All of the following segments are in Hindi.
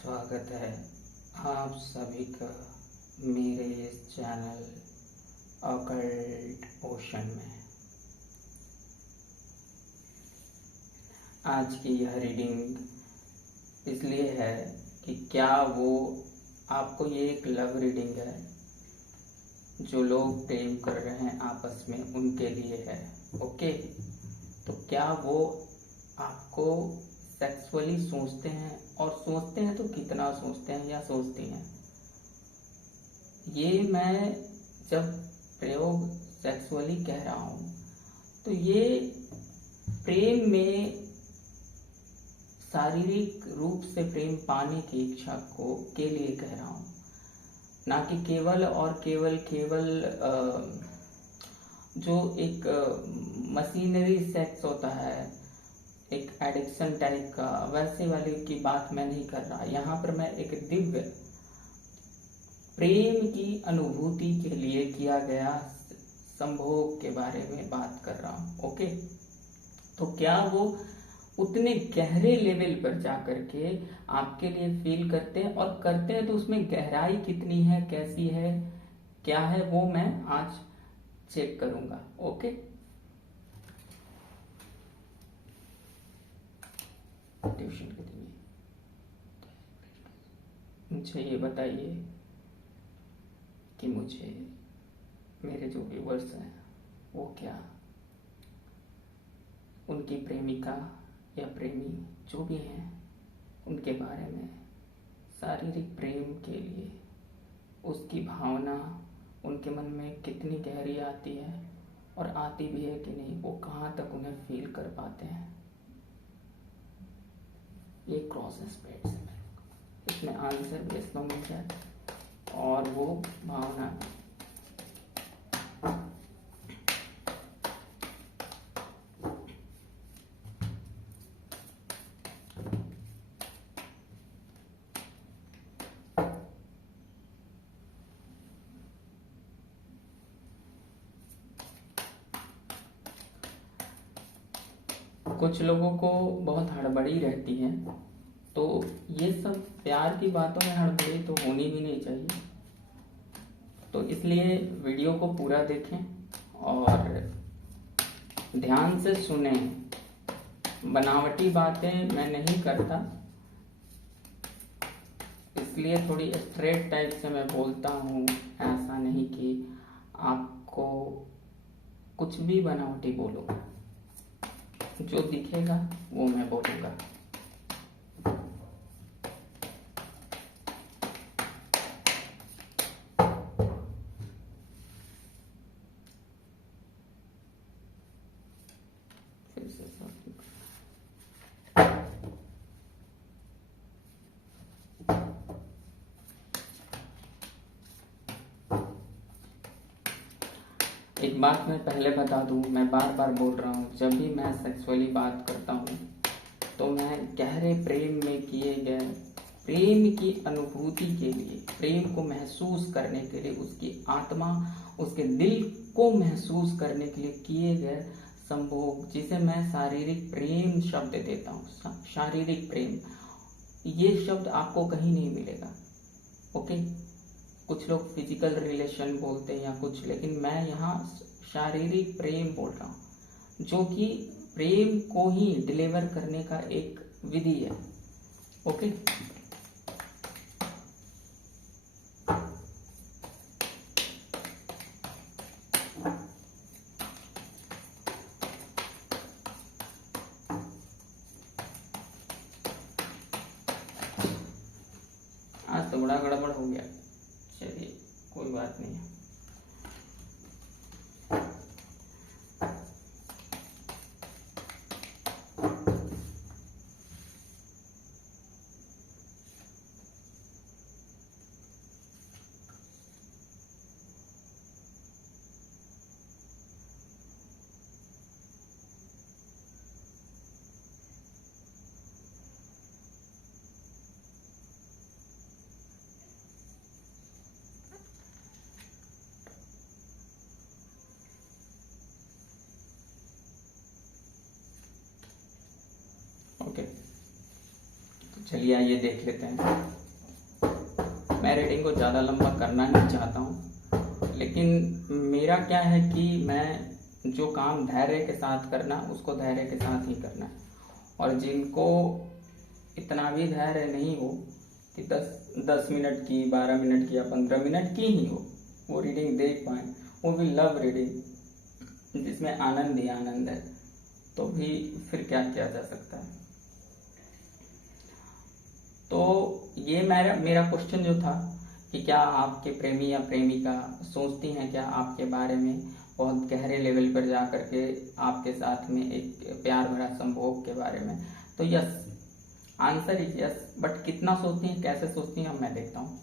स्वागत है आप सभी का मेरे इस चैनल ऑकल्ट ओशन में। आज की यह रीडिंग इसलिए है कि क्या वो आपको ये एक लव रीडिंग है, जो लोग प्रेम कर रहे हैं आपस में उनके लिए है। ओके, तो क्या वो आपको सेक्सुअली सोचते हैं, और सोचते हैं तो कितना सोचते हैं या सोचती हैं। ये मैं जब प्रयोग सेक्सुअली कह रहा हूँ तो ये प्रेम में शारीरिक रूप से प्रेम पाने की इच्छा को के लिए कह रहा हूँ, ना कि केवल और केवल जो एक मशीनरी सेक्स होता है, एक एडिक्शन टाइप का, वैसे वाले की बात मैं नहीं कर रहा। यहाँ पर मैं एक दिव्य प्रेम की अनुभूति के लिए किया गया संभोग के बारे में बात कर रहा हूँ। ओके, तो क्या वो उतने गहरे लेवल पर जाकर के आपके लिए फील करते हैं, और करते हैं तो उसमें गहराई कितनी है, कैसी है, क्या है, वो मैं आज चेक करूंगा। ओके, ट्यूशन के लिए मुझे ये बताइए कि मुझे मेरे जो व्यूवर्स हैं वो क्या उनकी प्रेमिका या प्रेमी जो भी हैं उनके बारे में शारीरिक प्रेम के लिए उसकी भावना उनके मन में कितनी गहरी आती है, और आती भी है कि नहीं, वो कहाँ तक उन्हें फील कर पाते हैं। ये क्रॉस स्पेस है, इसमें आंसर भी इसमें मिल जाए और वो भावना। कुछ लोगों को बहुत हड़बड़ी रहती है, तो ये सब प्यार की बातों में हड़बड़ी तो होनी भी नहीं चाहिए। तो इसलिए वीडियो को पूरा देखें और ध्यान से सुने। बनावटी बातें मैं नहीं करता, इसलिए थोड़ी स्ट्रेट टाइप से मैं बोलता हूँ। ऐसा नहीं कि आपको कुछ भी बनावटी बोलो, जो दिखेगा वो मैं बोलूँगा। फिर से एक बात मैं पहले बता दूं, मैं बार बार बोल रहा हूँ, जब भी मैं सेक्सुअली बात करता हूँ तो मैं गहरे प्रेम में किए गए प्रेम की अनुभूति के लिए, प्रेम को महसूस करने के लिए, उसकी आत्मा, उसके दिल को महसूस करने के लिए किए गए संभोग, जिसे मैं शारीरिक प्रेम शब्द देता हूँ। शारीरिक प्रेम, ये शब्द आपको कहीं नहीं मिलेगा। ओके, कुछ लोग फिजिकल रिलेशन बोलते हैं या कुछ, लेकिन मैं यहाँ शारीरिक प्रेम बोल रहा हूँ, जो कि प्रेम को ही डिलीवर करने का एक विधि है। ओके, आज तो बड़ा गड़बड़ हो गया। चलिए, कोई बात नहीं है। ओके, चलिए आइए देख लेते हैं। मैं रीडिंग को ज़्यादा लंबा करना नहीं चाहता हूँ, लेकिन मेरा क्या है कि मैं जो काम धैर्य के साथ करना उसको धैर्य के साथ ही करना है, और जिनको इतना भी धैर्य नहीं हो कि 10 मिनट की, 12 मिनट की या 15 मिनट की ही हो वो रीडिंग देख पाए, वो भी लव रीडिंग जिसमें आनंद ही आनंद है, तो भी फिर क्या किया जा सकता है। तो ये मेरा क्वेश्चन जो था कि क्या आपके प्रेमी या प्रेमिका सोचती हैं क्या आपके बारे में बहुत गहरे लेवल पर जा करके आपके साथ में एक प्यार भरा संभोग के बारे में, तो yes, answer is yes. But कितना सोचती हैं, कैसे सोचती हैं, मैं देखता हूँ।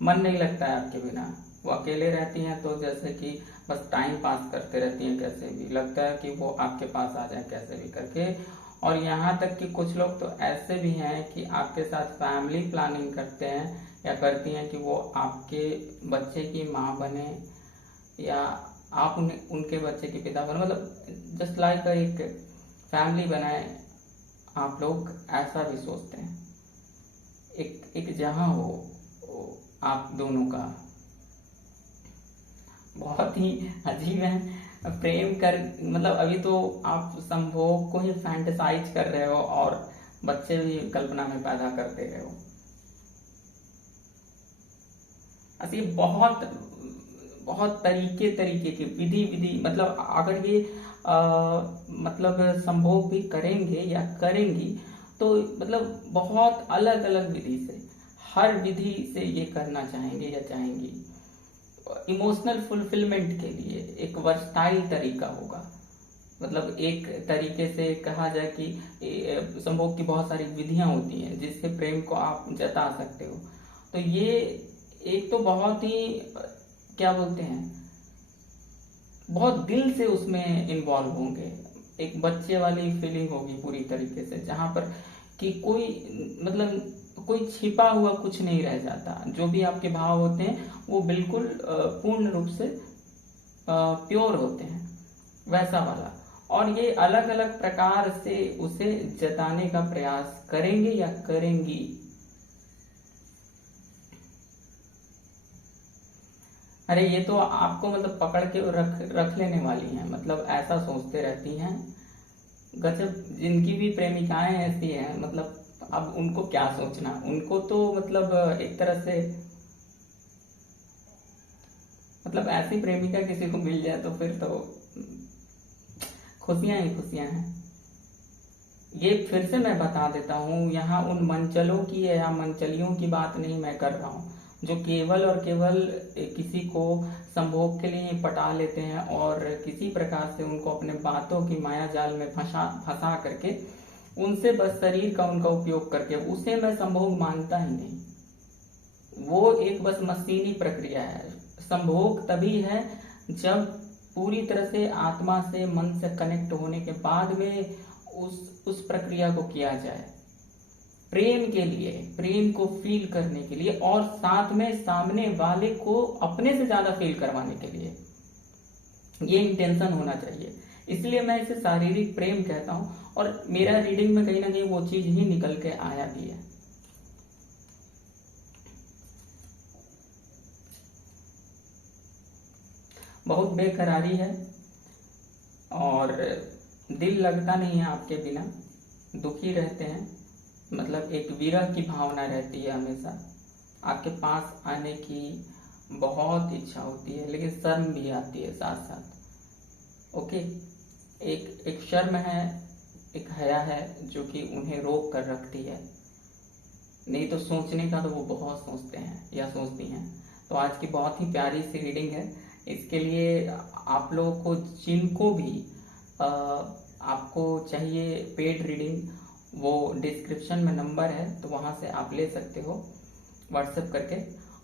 मन नहीं लगता है आपके बिना, वो अकेले रहती हैं तो जैसे कि बस टाइम पास करते रहती हैं, कैसे भी लगता है कि वो आपके पास आ जाए कैसे भी करके। और यहाँ तक कि कुछ लोग तो ऐसे भी हैं कि आपके साथ फैमिली प्लानिंग करते हैं या करती हैं कि वो आपके बच्चे की माँ बने या आप उनके बच्चे के पिता बने, मतलब जस्ट लाइक एक फैमिली बनाए आप लोग, ऐसा भी सोचते हैं। एक जहां हो आप दोनों का, बहुत ही अजीब है। प्रेम कर मतलब अभी तो आप संभोग को ही फैंटेसाइज कर रहे हो और बच्चे भी कल्पना में पैदा करते रहे हो। ऐसे बहुत बहुत तरीके की विधि मतलब अगर ये मतलब संभोग भी करेंगे या करेंगी तो मतलब बहुत अलग अलग विधि से, हर विधि से ये करना चाहेंगे या चाहेंगी। इमोशनल फुलफिलमेंट के लिए एक वर्सटाइल तरीका होगा, मतलब एक तरीके से कहा जाए कि संभोग की बहुत सारी विधियां होती हैं जिससे प्रेम को आप जता सकते हो। तो ये एक तो बहुत ही क्या बोलते हैं, बहुत दिल से उसमें इन्वॉल्व होंगे, एक बच्चे वाली फीलिंग होगी पूरी तरीके से, जहां पर कि कोई मतलब कोई छिपा हुआ कुछ नहीं रह जाता। जो भी आपके भाव होते हैं वो बिल्कुल पूर्ण रूप से प्योर होते हैं, वैसा वाला। और ये अलग अलग प्रकार से उसे जताने का प्रयास करेंगे या करेंगी। अरे ये तो आपको मतलब पकड़ के रख लेने वाली हैं, मतलब ऐसा सोचते रहती हैं। गजब, जिनकी भी प्रेमिकाएं ऐसी हैं, मतलब अब उनको क्या सोचना, उनको तो मतलब एक तरह से मतलब ऐसी प्रेमिका किसी को मिल जाए तो फिर तो खुशियां ही खुशियां हैं। ये फिर से मैं बता देता हूँ, यहाँ उन मंचलों की या मंचलियों की बात नहीं मैं कर रहा हूँ जो केवल और केवल किसी को संभोग के लिए पटा लेते हैं और किसी प्रकार से उनको अपने बातों की माया जाल में फंसा करके उनसे बस शरीर का उनका उपयोग करके, उसे मैं संभोग मानता ही नहीं। वो एक बस मशीनी प्रक्रिया है। संभोग तभी है जब पूरी तरह से आत्मा से, मन से कनेक्ट होने के बाद में उस प्रक्रिया को किया जाए, प्रेम के लिए, प्रेम को फील करने के लिए और साथ में सामने वाले को अपने से ज्यादा फील करवाने के लिए। ये इंटेंशन होना चाहिए, इसलिए मैं इसे शारीरिक प्रेम कहता हूं। और मेरा रीडिंग में कहीं ना कहीं वो चीज ही निकल के आया भी है। बहुत बेकरारी है और दिल लगता नहीं है आपके बिना, दुखी रहते हैं, मतलब एक विरह की भावना रहती है हमेशा। आपके पास आने की बहुत इच्छा होती है, लेकिन शर्म भी आती है साथ साथ। ओके, एक शर्म है, एक हया है जो कि उन्हें रोक कर रखती है, नहीं तो सोचने का तो वो बहुत सोचते हैं या सोचती हैं। तो आज की बहुत ही प्यारी सी रीडिंग है। इसके लिए आप लोगों को जिनको भी आपको चाहिए पेड रीडिंग, वो डिस्क्रिप्शन में नंबर है तो वहाँ से आप ले सकते हो व्हाट्सएप करके।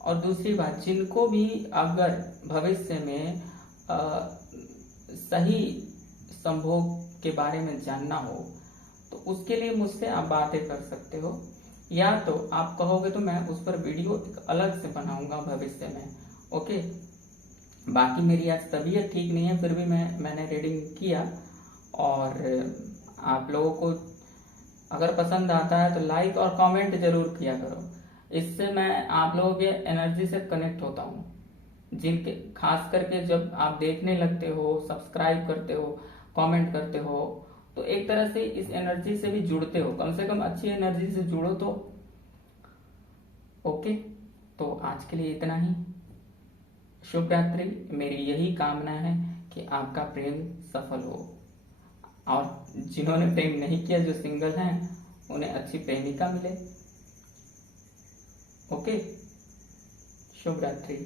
और दूसरी बात, जिनको भी अगर भविष्य में सही संभोग के बारे में जानना हो तो उसके लिए मुझसे आप बातें कर सकते हो, या तो आप कहोगे तो मैं उस पर वीडियो एक अलग से बनाऊंगा भविष्य में। ओके, बाकी मेरी आज तबीयत ठीक नहीं है, फिर भी मैंने रीडिंग किया। और आप लोगों को अगर पसंद आता है तो लाइक और कमेंट जरूर किया करो। इससे मैं आप लोगों के एनर्जी से कनेक्ट होता हूँ, जिनके खास करके जब आप देखने लगते हो, सब्सक्राइब करते हो, कमेंट करते हो, तो एक तरह से इस एनर्जी से भी जुड़ते हो। कम से कम अच्छी एनर्जी से जुड़ो तो ओके। तो आज के लिए इतना ही। शुभ रात्रि। मेरी यही कामना है कि आपका प्रेम सफल हो, और जिन्होंने प्रेम नहीं किया, जो सिंगल हैं, उन्हें अच्छी प्रेमिका मिले। ओके। शुभ रात्रि।